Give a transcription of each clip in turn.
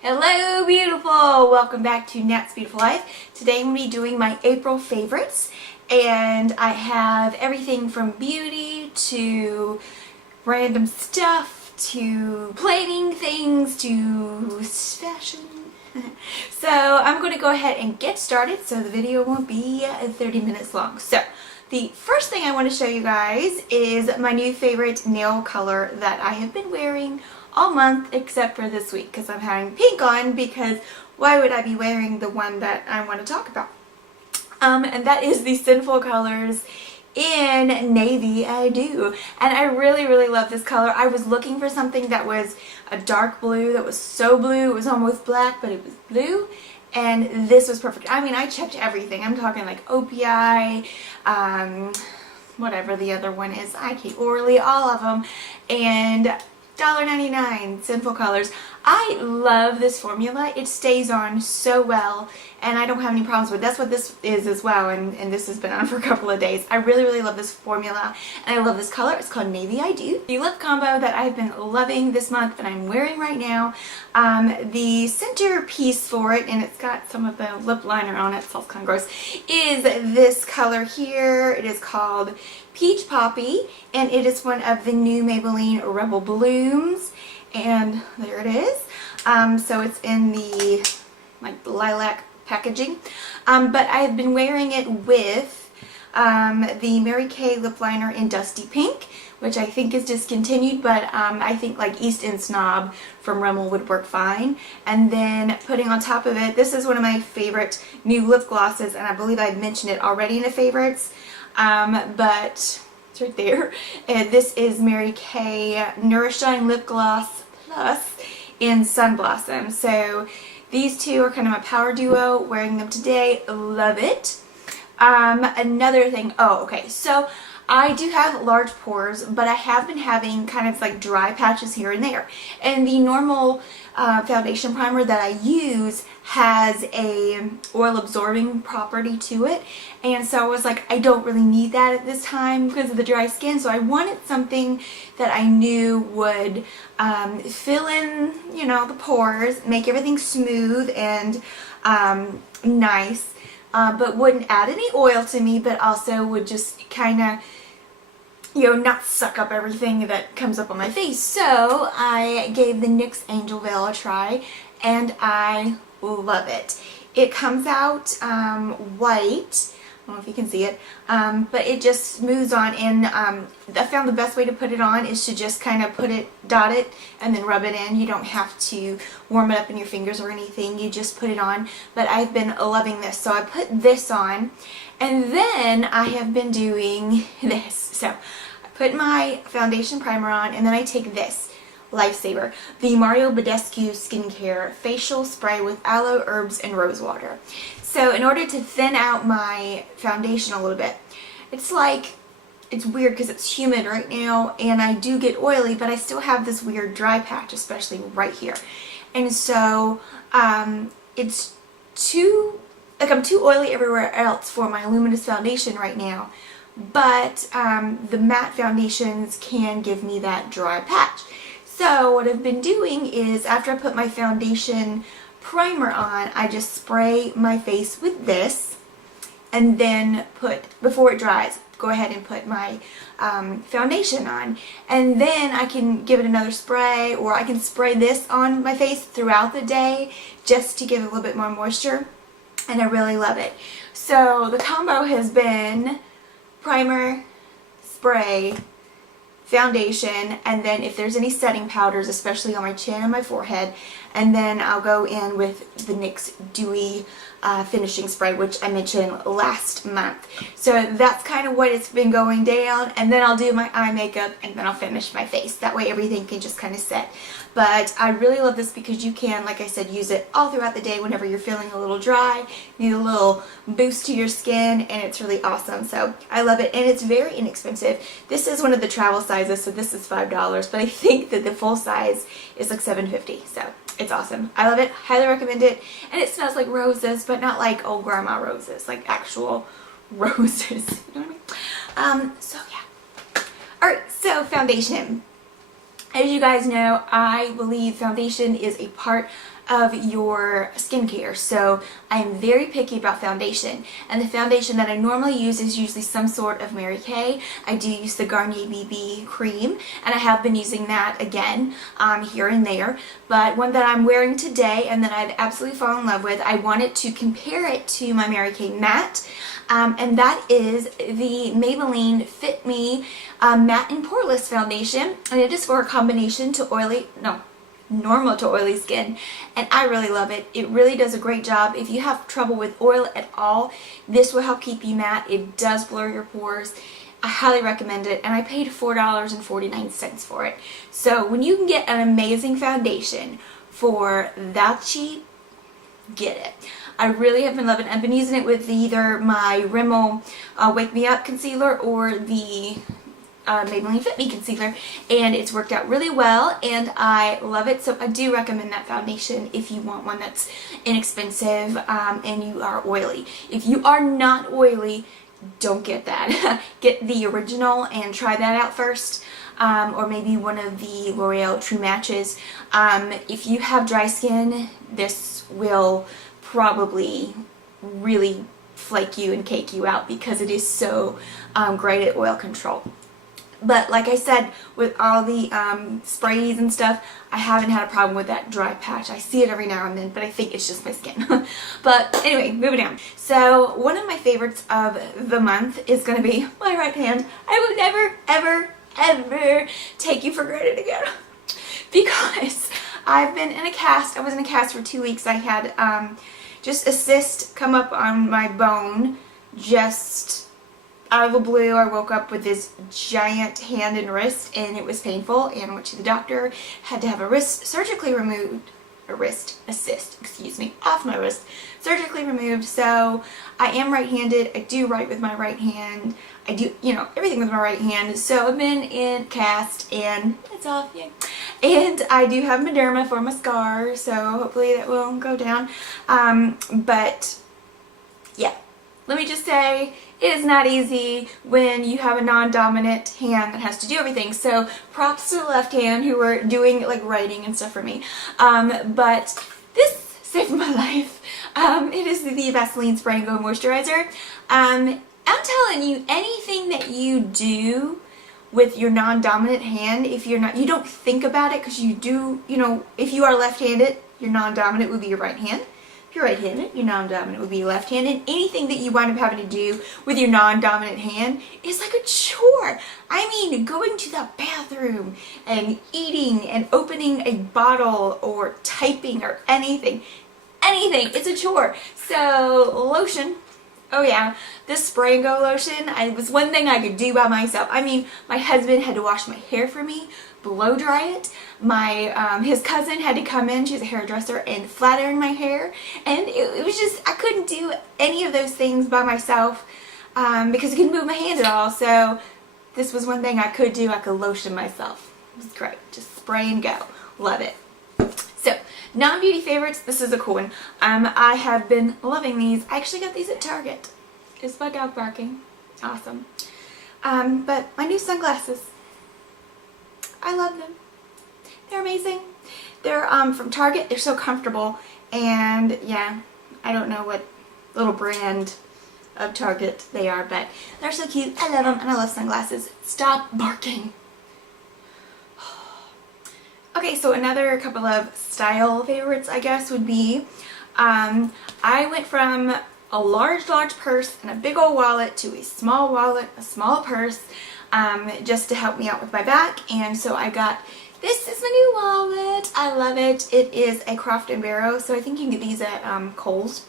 Hello beautiful! Welcome back to Nat's Beautiful Life. Today I'm going to be doing my April favorites, and I have everything from beauty to random stuff to planning things to fashion. So I'm going to go ahead and get started so the video won't be 30 minutes long. So the first thing I want to show you guys is my new favorite nail color that I have been wearing all month except for this week because I'm having pink on, because why would I be wearing the one that I want to talk about? And that is the Sinful Colors in Navy I Do. And I really love this color. I was looking for something that was a dark blue, that was so blue, it was almost black, but it was blue. And this was perfect. I mean, I checked everything. I'm talking like OPI, whatever the other one is, Orly, all of them. And $1.99, Sinful Colors. I love this formula. It stays on so well and I don't have any problems with it. That's what this is as well, and this has been on for a couple of days. I really love this formula and I love this color. It's called Navy I Do. The lip combo that I've been loving this month and I'm wearing right now, the center piece for it, and it's got some of the lip liner on it, so it's kind of gross, is this color here. It is called Peach Poppy, and it is one of the new Maybelline Rebel Blooms, and there it is. So it's in the like lilac packaging, but I have been wearing it with the Mary Kay lip liner in Dusty Pink, which I think is discontinued, but I think like East End Snob from Rimmel would work fine. And then putting on top of it, this is one of my favorite new lip glosses, and I believe I mentioned it already in the favorites, but it's right there. And this is Mary Kay Nourish Shine Lip Gloss Plus in Sun Blossom. So these two are kind of a power duo. Wearing them today, love it. Another thing, so I do have large pores, but I have been having kind of like dry patches here and there. And the normal foundation primer that I use has a oil absorbing property to it, and so I was like, I don't really need that at this time because of the dry skin. So I wanted something that I knew would fill in, you know, the pores, make everything smooth and nice, but wouldn't add any oil to me, but also would just kind of, you know, not suck up everything that comes up on my face. So I gave the NYX Angel Veil a try, and I love it. It comes out white. I don't know if you can see it, but it just smooths on, and I found the best way to put it on is to just kind of dot it, and then rub it in. You don't have to warm it up in your fingers or anything. You just put it on. But I've been loving this, so I put this on, and then I have been doing this. So I put my foundation primer on, and then I take this Lifesaver, the Mario Badescu Skincare Facial Spray with Aloe, Herbs, and Rose Water. So in order to thin out my foundation a little bit, it's weird because it's humid right now and I do get oily, but I still have this weird dry patch, especially right here. And so it's I'm too oily everywhere else for my luminous foundation right now, but the matte foundations can give me that dry patch. So what I've been doing is, after I put my foundation primer on, I just spray my face with this, and then before it dries, go ahead and put my foundation on, and then I can give it another spray, or I can spray this on my face throughout the day just to give it a little bit more moisture, and I really love it. So the combo has been primer, spray, foundation, and then if there's any setting powders, especially on my chin and my forehead, and then I'll go in with the NYX Dewy finishing spray, which I mentioned last month. So that's kind of what it's been going down, and then I'll do my eye makeup, and then I'll finish my face. That way everything can just kind of set. But I really love this because you can, like I said, use it all throughout the day whenever you're feeling a little dry, need a little boost to your skin, and it's really awesome. So I love it, and it's very inexpensive. This is one of the travel sizes, so this is $5, but I think that the full size is like $7.50. So it's awesome. I love it. Highly recommend it. And it smells like roses, but not like old grandma roses, like actual roses. You know what I mean? So yeah. Alright, so foundation. As you guys know, I believe foundation is a part of your skincare, so I am very picky about foundation, and the foundation that I normally use is usually some sort of Mary Kay. I do use the Garnier BB cream, and I have been using that again here and there, but one that I'm wearing today and that I've absolutely fallen in love with, I wanted to compare it to my Mary Kay matte, and that is the Maybelline Fit Me Matte and Poreless Foundation, and it is for a combination to normal to oily skin, and I really love it. It really does a great job. If you have trouble with oil at all, this will help keep you matte. It does blur your pores. I highly recommend it, and I paid $4.49 for it. So when you can get an amazing foundation for that cheap, get it. I really have been loving it. I've been using it with either my Rimmel Wake Me Up concealer or the Maybelline Fit Me concealer, and it's worked out really well, and I love it. So I do recommend that foundation if you want one that's inexpensive and you are oily. If you are not oily, don't get that. Get the original and try that out first, or maybe one of the L'Oreal True Matches. If you have dry skin, this will probably really flake you and cake you out because it is so great at oil control. But like I said, with all the sprays and stuff, I haven't had a problem with that dry patch. I see it every now and then, but I think it's just my skin. But anyway, moving on. So one of my favorites of the month is going to be my right hand. I will never, ever, ever take you for granted again. Because I've been in a cast. I was in a cast for 2 weeks. I had just a cyst come up on my bone just out of the blue. I woke up with this giant hand and wrist, and it was painful, and went to the doctor, had to have a wrist surgically removed, a cyst, excuse me, off my wrist, surgically removed. So I am right-handed. I do write with my right hand. I do, everything with my right hand. So I've been in cast, and it's off, yay. And I do have Mederma for my scar, so hopefully that will go down. But yeah, let me just say, it is not easy when you have a non-dominant hand that has to do everything. So props to the left hand who are doing like writing and stuff for me. But this saved my life. It is the Vaseline Spray and Go Moisturizer. I'm telling you, anything that you do with your non-dominant hand, if you're not, you don't think about it because you do, if you are left-handed, your non-dominant would be your right hand. If you're right-handed, your non-dominant would be your left hand, and anything that you wind up having to do with your non-dominant hand is like a chore. I mean, going to the bathroom and eating and opening a bottle or typing or anything, it's a chore. So lotion, oh yeah, this Spray and Go lotion, it was one thing I could do by myself. I mean, my husband had to wash my hair for me, blow dry it. His cousin had to come in, she's a hairdresser, and flat iron my hair, and it was just, I couldn't do any of those things by myself because I couldn't move my hand at all. So this was one thing I could do. I could lotion myself. It was great. Just spray and go. Love it. So non-beauty favorites, this is a cool one. I have been loving these. I actually got these at Target. Is my dog barking? Awesome. But my new sunglasses, I love them. They're amazing. They're from Target. They're so comfortable, and yeah, I don't know what little brand of Target they are, but they're so cute. I love them, and I love sunglasses. Stop barking. Okay, so another couple of style favorites, I guess, would be, I went from a large purse and a big old wallet to a small wallet, a small purse, just to help me out with my back. And so I got, this is my new wallet. I love it. It is a Croft & Barrow, so I think you can get these at Kohl's.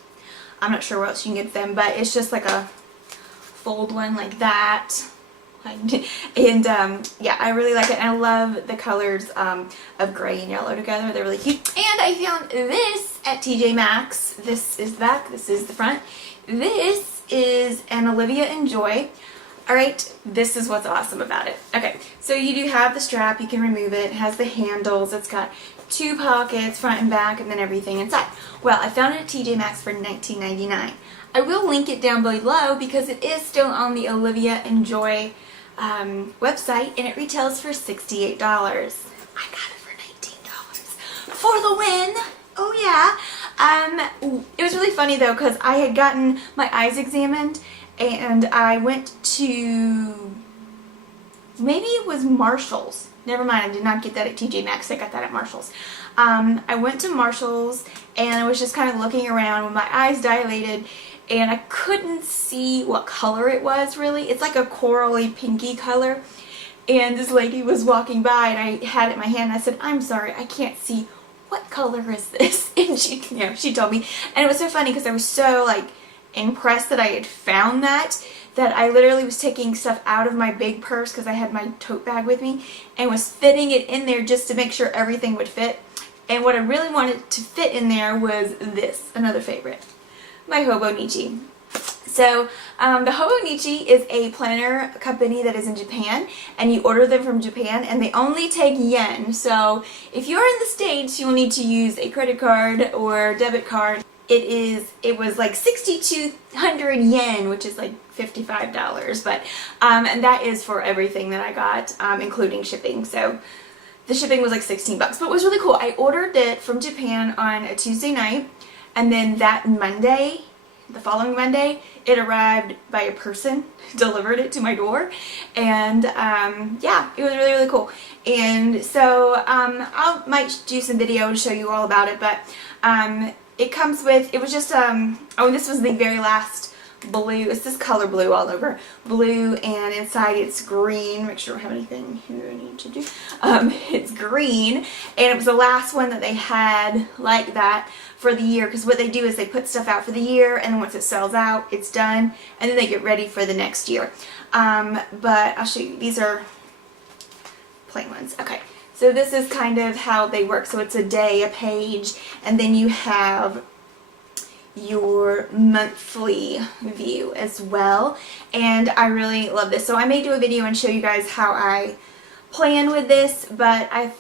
I'm not sure where else you can get them, but it's just like a fold one like that. And yeah, I really like it, and I love the colors of gray and yellow together. They're really cute. And I found this at TJ Maxx. This is the back, this is the front. This is an Olivia Enjoy. Alright, this is what's awesome about it. Okay, so you do have the strap, you can remove it. It has the handles, it's got 2 pockets, front and back, and then everything inside. Well, I found it at TJ Maxx for $19.99. I will link it down below because it is still on the Olivia Enjoy website, and it retails for $68. I got it for $19 for the win. Oh yeah. It was really funny though because I had gotten my eyes examined and I went to, maybe it was Marshall's. Never mind, I did not get that at TJ Maxx. I got that at Marshall's. I went to Marshall's and I was just kind of looking around with my eyes dilated and I couldn't see what color it was really. It's like a corally pinky color. And this lady was walking by and I had it in my hand and I said, "I'm sorry, I can't see. What color is this?" And she told me. And it was so funny because I was so like impressed that I had found that I literally was taking stuff out of my big purse because I had my tote bag with me and was fitting it in there just to make sure everything would fit. And what I really wanted to fit in there was this, another favorite, my Hobonichi. So the Hobonichi is a planner company that is in Japan, and you order them from Japan and they only take yen. So if you're in the States, you will need to use a credit card or debit card. It was like 6,200 yen, which is like $55, but and that is for everything that I got, including shipping. So the shipping was like 16 bucks, but it was really cool. I ordered it from Japan on a Tuesday night, and then that Monday, the following Monday, it arrived by a person, delivered it to my door, and yeah, it was really, really cool. And so I might do some video to show you all about it, but it comes with, it was just, oh, this was the very last blue. It's this color blue all over. Blue, and inside it's green. Make sure I don't have anything here I need to do. It's green, and it was the last one that they had like that for the year, because what they do is they put stuff out for the year, and then once it sells out, it's done, and then they get ready for the next year. But I'll show you. These are plain ones. Okay. So this is kind of how they work. So it's a day, a page, and then you have your monthly view as well. And I really love this. So I may do a video and show you guys how I plan with this, but I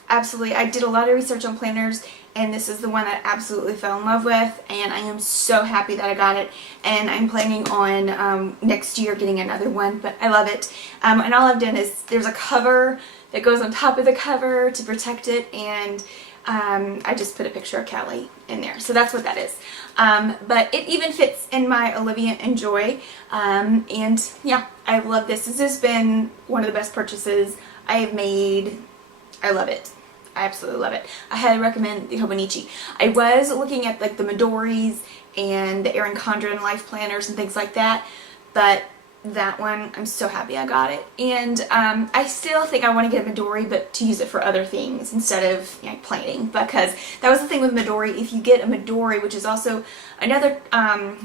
did a lot of research on planners, and this is the one that I absolutely fell in love with, and I am so happy that I got it, and I'm planning on next year getting another one, but I love it. And all I've done is there's a cover that goes on top of the cover to protect it, and I just put a picture of Kelly in there. So that's what that is. But it even fits in my Olivia and Joy. And yeah, I love this. This has been one of the best purchases I have made. I love it. I absolutely love it. I highly recommend the Hobonichi. I was looking at like the Midoris and the Erin Condren life planners and things like that, but that one, I'm so happy I got it. And I still think I want to get a Midori, but to use it for other things instead of, you know, planning, because that was the thing with Midori. If you get a Midori, which is also another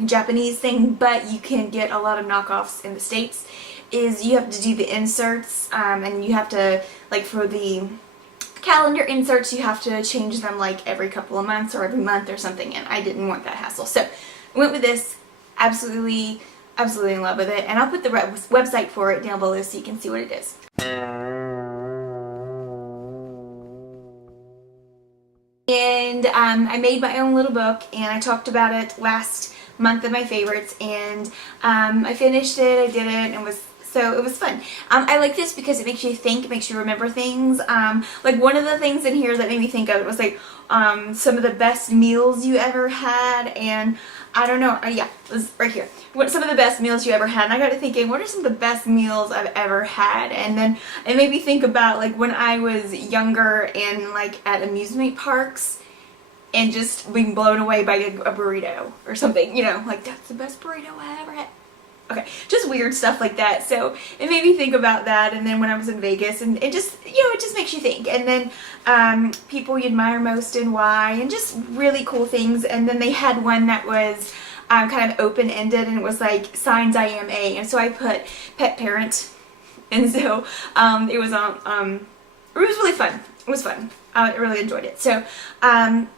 Japanese thing, but you can get a lot of knockoffs in the States, is you have to do the inserts, and you have to, like for the calendar inserts, you have to change them like every couple of months or every month or something, and I didn't want that hassle. So I went with this. Absolutely in love with it, and I'll put the website for it down below so you can see what it is. And I made my own little book, and I talked about it last month of my favorites, and I finished it, I did it, and it was fun. I like this because it makes you think, it makes you remember things. Like one of the things in here that made me think of it was like some of the best meals you ever had, and I don't know, yeah, it was right here. What some of the best meals you ever had, and I got to thinking, what are some of the best meals I've ever had? And then it made me think about like when I was younger and like at amusement parks and just being blown away by a burrito or something, you know, like that's the best burrito I ever had. Okay, just weird stuff like that. So it made me think about that, and then when I was in Vegas, and it just, you know, it just makes you think. And then people you admire most and why, and just really cool things. And then they had one that was kind of open-ended, and it was like signs I am a, and so I put pet parent, and so it was really fun. It was fun. I really enjoyed it. So I'm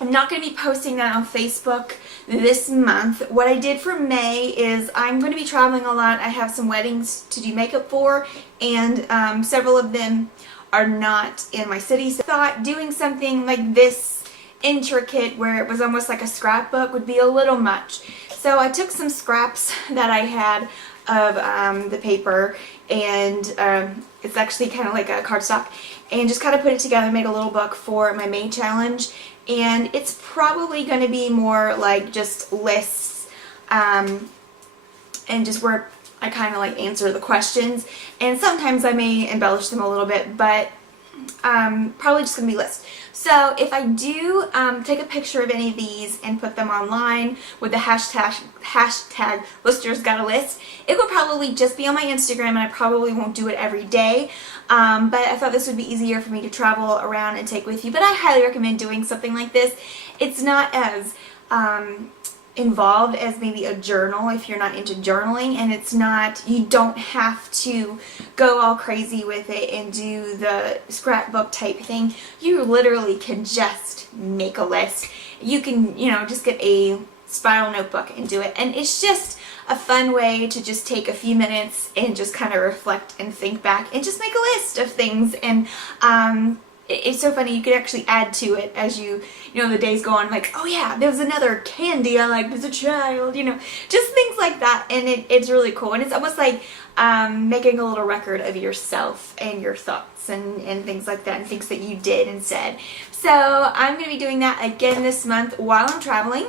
not going to be posting that on Facebook this month. What I did for May is I'm going to be traveling a lot. I have some weddings to do makeup for, and several of them are not in my city. So I thought doing something like this intricate where it was almost like a scrapbook would be a little much. So I took some scraps that I had of the paper, and It's actually kind of like a cardstock, and just kind of put it together, made a little book for my May challenge. And it's probably going to be more like just lists, and just where I kind of like answer the questions, and sometimes I may embellish them a little bit, but probably just going to be lists. So if I do take a picture of any of these and put them online with the hashtag Lister's Got a List, it will probably just be on my Instagram, and I probably won't do it every day. But I thought this would be easier for me to travel around and take with you. But I highly recommend doing something like this. It's not as involved as maybe a journal if you're not into journaling, and it's not, you don't have to go all crazy with it and do the scrapbook type thing. You literally can just make a list. You can, you know, just get a spiral notebook and do it, and it's just a fun way to just take a few minutes and just kind of reflect and think back and just make a list of things. And it's so funny, you could actually add to it as you know, the days go on, like, oh yeah, there was another candy I liked as a child, you know, just things like that. And it's really cool, and it's almost like making a little record of yourself and your thoughts and things like that, and things that you did and said. So I'm going to be doing that again this month while I'm traveling.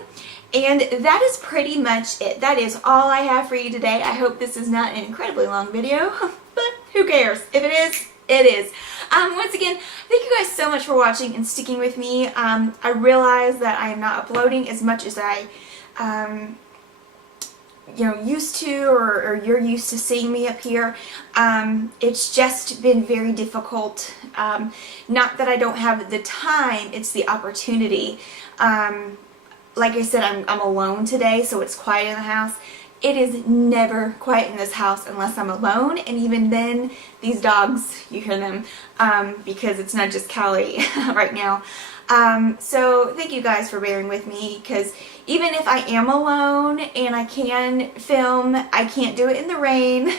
And that is pretty much it. That is all I have for you today. I hope this is not an incredibly long video, but who cares? If it is, it is. Once again, thank you guys so much for watching and sticking with me. I realize that I am not uploading as much as I, you know, used to, or you're used to seeing me up here. It's just been very difficult. Not that I don't have the time, it's the opportunity. Like I said, I'm alone today, so it's quiet in the house. It is never quiet in this house unless I'm alone, and even then, these dogs, you hear them, because it's not just Callie right now. So thank you guys for bearing with me, because even if I am alone and I can film, I can't do it in the rain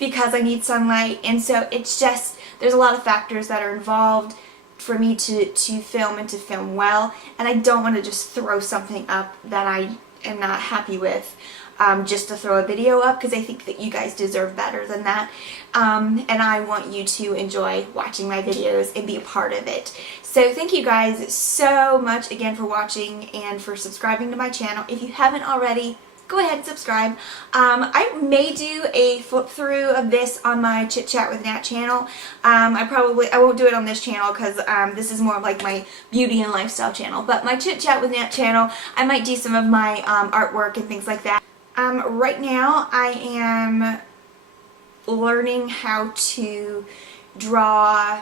because I need sunlight, and so it's just, there's a lot of factors that are involved for me to film and to film well, and I don't want to just throw something up that I am not happy with. Just to throw a video up, because I think that you guys deserve better than that, and I want you to enjoy watching my videos and be a part of it. So thank you guys so much again for watching and for subscribing to my channel. If you haven't already, go ahead and subscribe. I may do a flip through of this on my Chit Chat with Nat channel. I won't do it on this channel because this is more of like my beauty and lifestyle channel, but my Chit Chat with Nat channel, I might do some of my artwork and things like that. Right now I am learning how to draw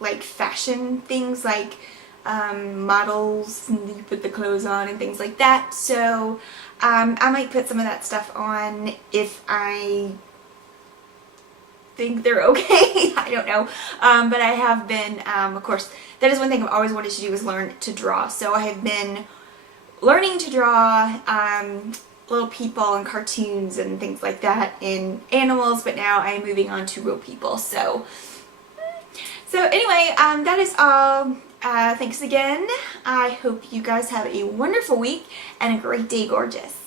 like fashion things, like models, and you put the clothes on and things like that. So I might put some of that stuff on if I think they're okay. I don't know. But I have been, of course, that is one thing I've always wanted to do, is learn to draw. So I have been learning to draw little people and cartoons and things like that in animals, but now I am moving on to real people. So anyway, that is all. Thanks again. I hope you guys have a wonderful week and a great day, gorgeous.